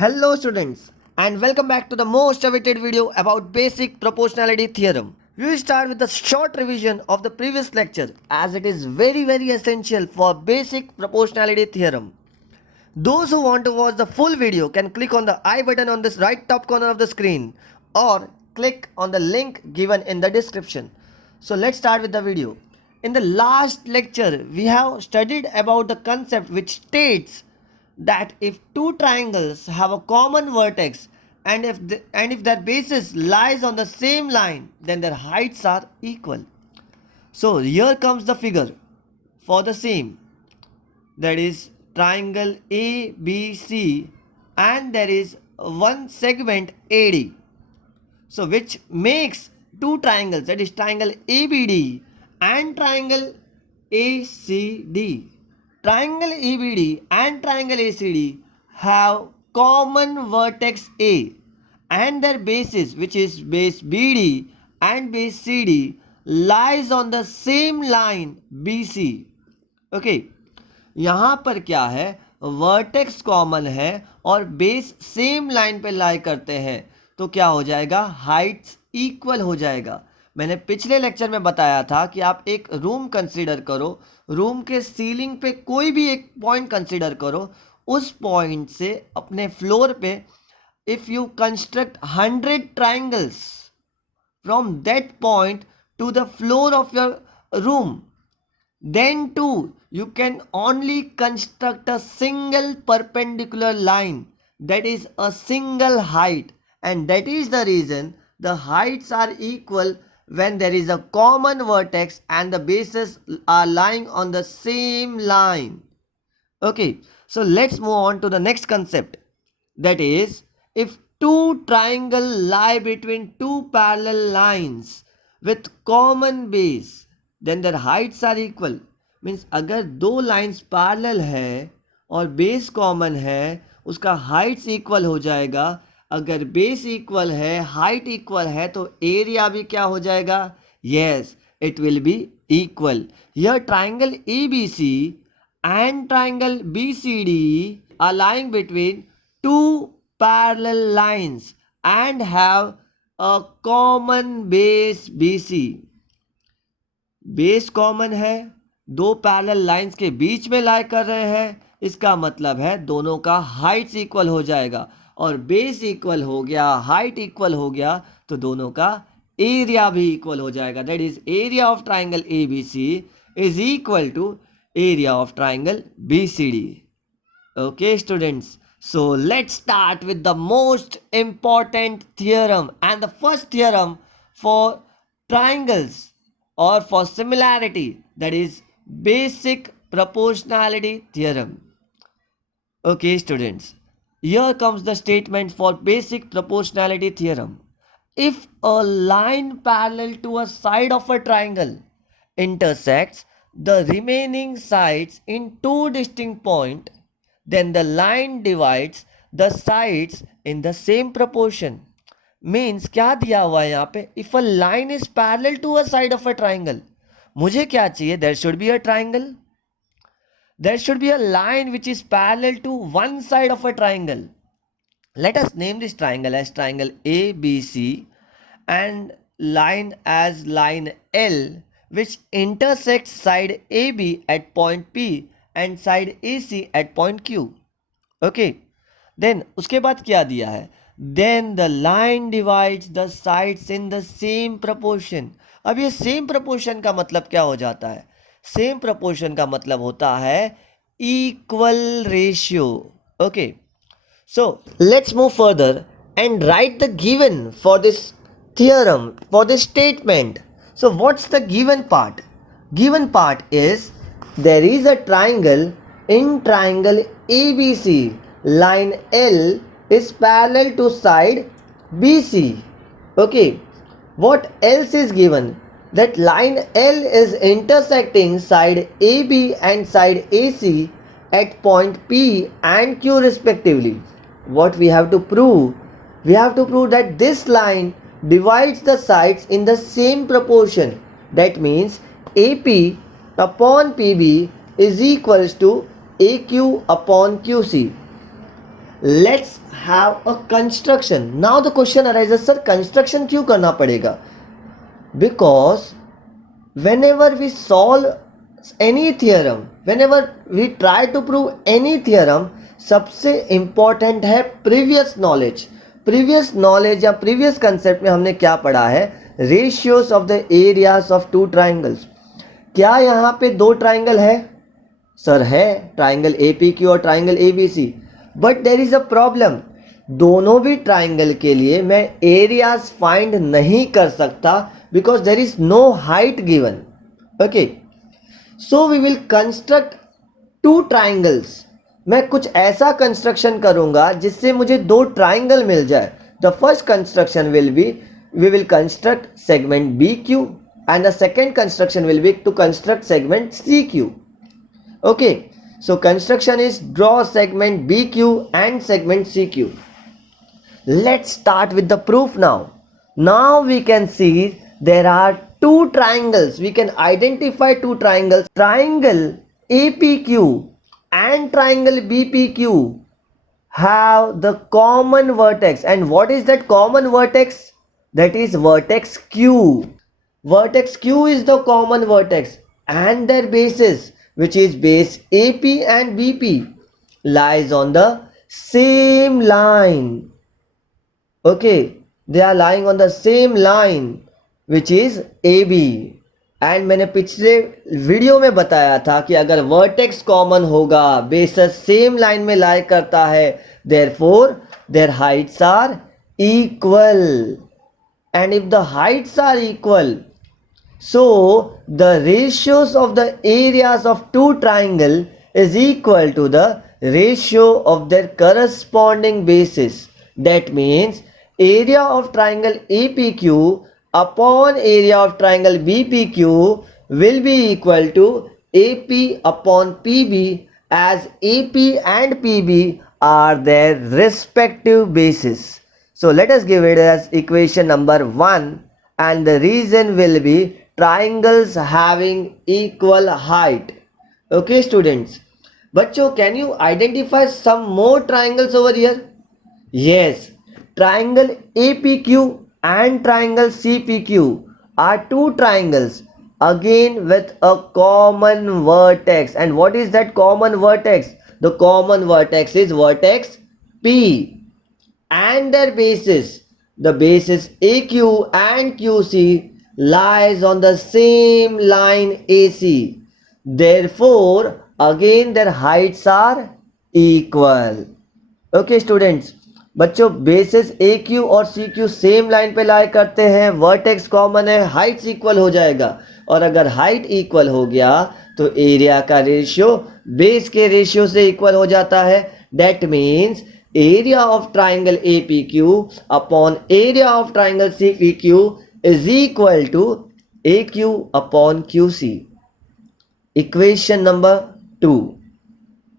Hello students and welcome back to the most awaited video about basic proportionality theorem. We will start with a short revision of the previous lecture as it is very essential for basic proportionality theorem. Those who want to watch the full video can click on the I button on this right top corner of the screen or click on the link given in the description. So let's start with the video. In the last lecture, we have studied about the concept which states that if two triangles have a common vertex and if their basis lies on the same line, then their heights are equal. So here comes the figure for the same, that is triangle ABC, and there is one segment AD. So which makes two triangles, that is triangle ABD and triangle ACD. Triangle ABD and triangle ACD have common vertex A and their basis, which is base BD and base CD, lies on the same line BC. Okay यहाँ पर क्या है, vertex common है और base same line पे लाई करते हैं, तो क्या हो जाएगा, हाइट्स इक्वल हो जाएगा. मैंने पिछले लेक्चर में बताया था कि आप एक रूम कंसीडर करो, रूम के सीलिंग पे कोई भी एक पॉइंट कंसीडर करो, उस पॉइंट से अपने फ्लोर पे if you construct 100 triangles from that point to the floor of your room, then too you can only construct a single perpendicular line, that is a single height, and that is the reason the heights are equal when there is a common vertex and the bases are lying on the same line. Okay, so let's move on to the next concept, that is if two triangles lie between two parallel lines with common base, then their heights are equal. Means अगर दो lines parallel है और base common है, उसका Heights equal हो जाएगा. अगर base equal है, हाइट इक्वल है, तो एरिया भी क्या हो जाएगा, yes it will be equal. यह triangle A B C and triangle BCD are lying between two parallel lines and have a common base BC. Base common है, दो पैरेलल लाइंस के बीच में लाई कर रहे हैं, इसका मतलब है दोनों का हाइट्स इक्वल हो जाएगा, और बेस इक्वल हो गया, हाइट इक्वल हो गया, तो दोनों का एरिया भी इक्वल हो जाएगा. That is area of triangle ABC is equal to area of triangle BCD. Okay students, so let's start with the most important theorem and the first theorem for triangles or for similarity, that is basic proportionality theorem. Okay students, here comes the statement for basic proportionality theorem. If a line parallel to a side of a triangle intersects the remaining sides in two distinct points, then the line divides the sides in the same proportion. Means क्या दिया हुआ है यहाँ पे, if a line is parallel to a side of a triangle, मुझे क्या चाहिए, there should be a triangle, there should be a line which is parallel to one side of a triangle. Let us name this triangle as triangle ABC and line as line L, which intersects side AB at point P and side AC at point Q. Okay, then उसके बाद क्या दिया है, then the line divides the sides in the same proportion. अब ये same proportion का मतलब क्या हो जाता है, सेम proportion का मतलब होता है equal ratio. Okay, so let's move further and write the given for this theorem, for this statement. So what's the given part? Given part is there is a triangle, in triangle ABC, line L is parallel to side BC. Okay, what else is given? That line L is intersecting side AB and side AC at point P and Q respectively. What we have to prove? We have to prove that this line divides the sides in the same proportion. That means AP upon PB is equals to AQ upon QC. Let's have a construction. Now the question arises, sir construction क्यों करना पड़ेगा? Because whenever we solve any theorem, whenever we try to prove any theorem, सबसे important है previous knowledge. previous knowledge या previous concept में हमने क्या पढ़ा है? ratios of the areas of two triangles. क्या यहाँ पे दो ट्राइंगल है? सर है, ट्राइंगल APQ और triangle ABC. But there is a problem. दोनों भी ट्राइंगल के लिए मैं एरियाज फाइंड नहीं कर सकता because there is no height given. Okay, so we will construct two triangles. मैं कुछ ऐसा कंस्ट्रक्शन करूंगा जिससे मुझे दो ट्राइंगल मिल जाए. The first construction will be, we will construct segment BQ and the second construction will be to construct segment CQ. Okay, so construction is draw segment BQ and segment CQ. Let's start with the proof now. Now we can see there are two triangles. We can identify two triangles. Triangle APQ and triangle BPQ have the common vertex. And what is that common vertex? That is vertex Q. Vertex Q is the common vertex and their bases, which is base AP and BP, lies on the same line. Okay, they are lying on the same line which is AB. And मैंने पिछले video में बताया था कि अगर vertex common होगा, bases same line में lie करता है, therefore their heights are equal. And if the heights are equal, so the ratios of the areas of two triangle is equal to the ratio of their corresponding bases. That means area of triangle APQ upon area of triangle BPQ will be equal to AP upon PB, as AP and PB are their respective bases. So let us give it as equation number 1, and the reason will be triangles having equal height. Okay students, बच्चों, can you identify some more triangles over here? Yes, triangle APQ and triangle CPQ are two triangles again with a common vertex. And what is that common vertex? The common vertex is vertex P. And their bases, the bases AQ and QC, lies on the same line AC. Therefore again their heights are equal. Okay students, बच्चों basis AQ और CQ same line पे लाई करते हैं, vertex common है, Heights equal हो जाएगा. और अगर हाइट इक्वल हो गया तो एरिया का रेशियो बेस के रेशियो से इक्वल हो जाता है. That means area of triangle APQ upon area of triangle CPQ is equal to AQ upon QC. Equation number 2.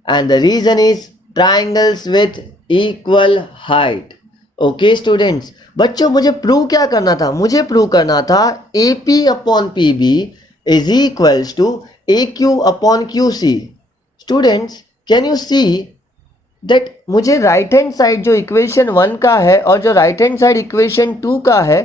And the reason is triangles with equal height. Okay students, बच्चों मुझे prove क्या करना था? मुझे prove करना था AP upon PB is equals to AQ upon QC. Students, can you see that मुझे right hand side जो इक्वेशन 1 का है और जो राइट हैंड साइड इक्वेशन 2 का है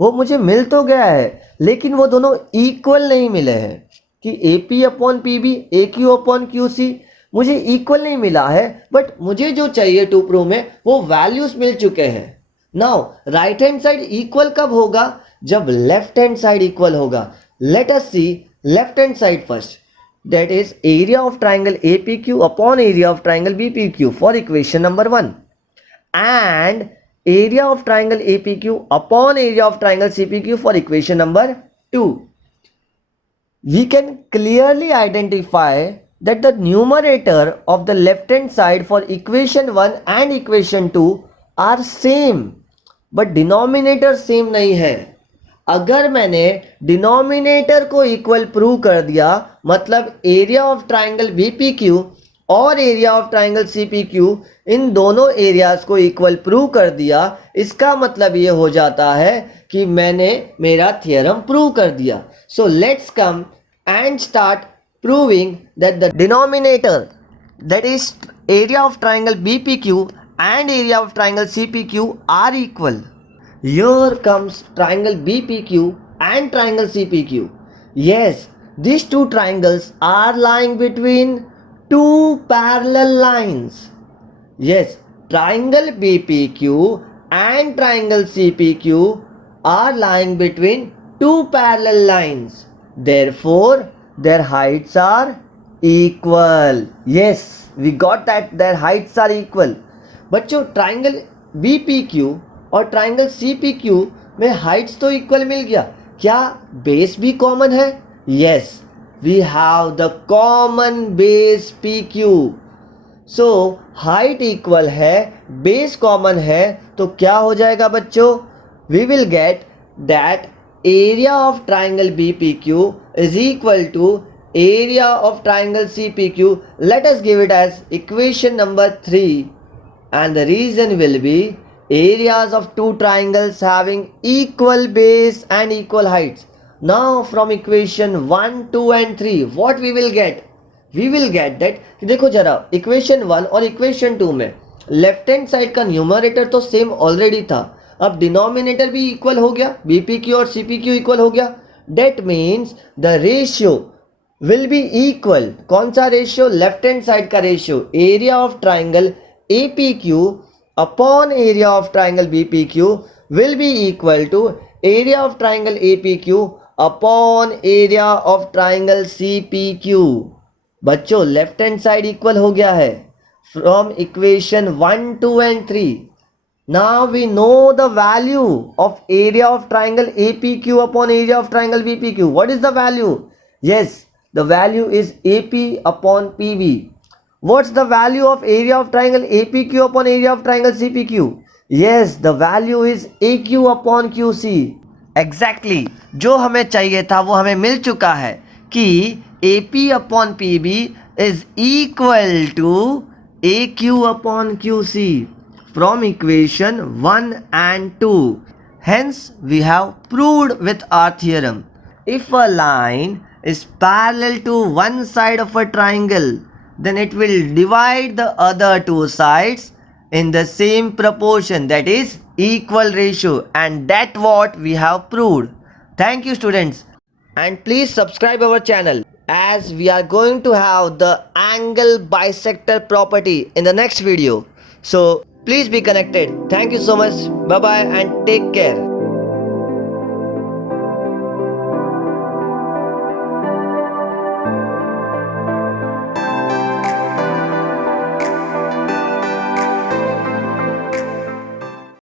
वो मुझे मिल तो गया है, लेकिन वो दोनों इक्वल नहीं मिले हैं. कि AP upon PB, AQ upon QC मुझे इक्वल नहीं मिला है, बट मुझे जो चाहिए टू प्रूव में वो वैल्यूज मिल चुके हैं. Now right hand side equal कब होगा? जब लेफ्ट हैंड साइड इक्वल होगा. Let us see left hand side first. That is area of triangle APQ upon area of triangle BPQ for equation number 1, and area of triangle APQ upon area of triangle CPQ for equation number 2. We can clearly identify that the numerator of the left hand side for equation 1 and equation 2 are same, but denominator same नहीं है. अगर मैंने denominator को equal prove कर दिया, मतलब area of triangle BPQ और area of triangle CPQ, इन दोनों एरियाज को इक्वल प्रूव कर दिया, इसका मतलब ये हो जाता है कि मैंने मेरा थियरम प्रूव कर दिया. So let's come and start proving that the denominator, that is area of triangle BPQ and area of triangle CPQ are equal. Here comes triangle BPQ and triangle CPQ. Yes, these two triangles are lying between two parallel lines. Yes, triangle BPQ and triangle CPQ are lying between two parallel lines. Therefore, their heights are equal. Yes, we got that their heights are equal. बच्चों triangle BPQ और triangle CPQ में heights तो equal मिल गया, क्या base भी common है? Yes, we have the common base PQ. सो हाइट इक्वल है, बेस कॉमन है, तो क्या हो जाएगा बच्चों? We will get that area of triangle BPQ is equal to area of triangle CPQ. Let us give it as equation number 3, and the reason will be areas of two triangles having equal base and equal heights. Now from equation 1, 2 and 3 what we will get? We will get that, देखो जरा equation 1 और equation 2 में left hand side का numerator तो same already था, अब denominator भी equal हो गया, BPQ और CPQ इक्वल हो गया. That means the ratio will be equal. कौन सा रेशियो? लेफ्ट हैंड साइड का ratio, area of triangle APQ upon area of triangle BPQ will be equal to area of triangle APQ upon area of triangle CPQ. बच्चों left hand side equal हो गया है from equation 1, 2 and 3. Now we know the value of area of triangle APQ upon area of triangle BPQ. What is the value? Yes, the value is AP upon PV. What's the value of area of triangle APQ upon area of triangle CPQ? Yes, the value is AQ upon QC. Exactly, जो हमें चाहिए था वो हमें मिल चुका है कि AP upon PB is equal to AQ upon QC from equation 1 and 2. Hence, we have proved with our theorem. If a line is parallel to one side of a triangle, then it will divide the other two sides in the same proportion, that is equal ratio, and that what we have proved. Thank you students, and please subscribe our channel as we are going to have the angle bisector property in the next video. So please be connected. Thank you so much. Bye bye and take care.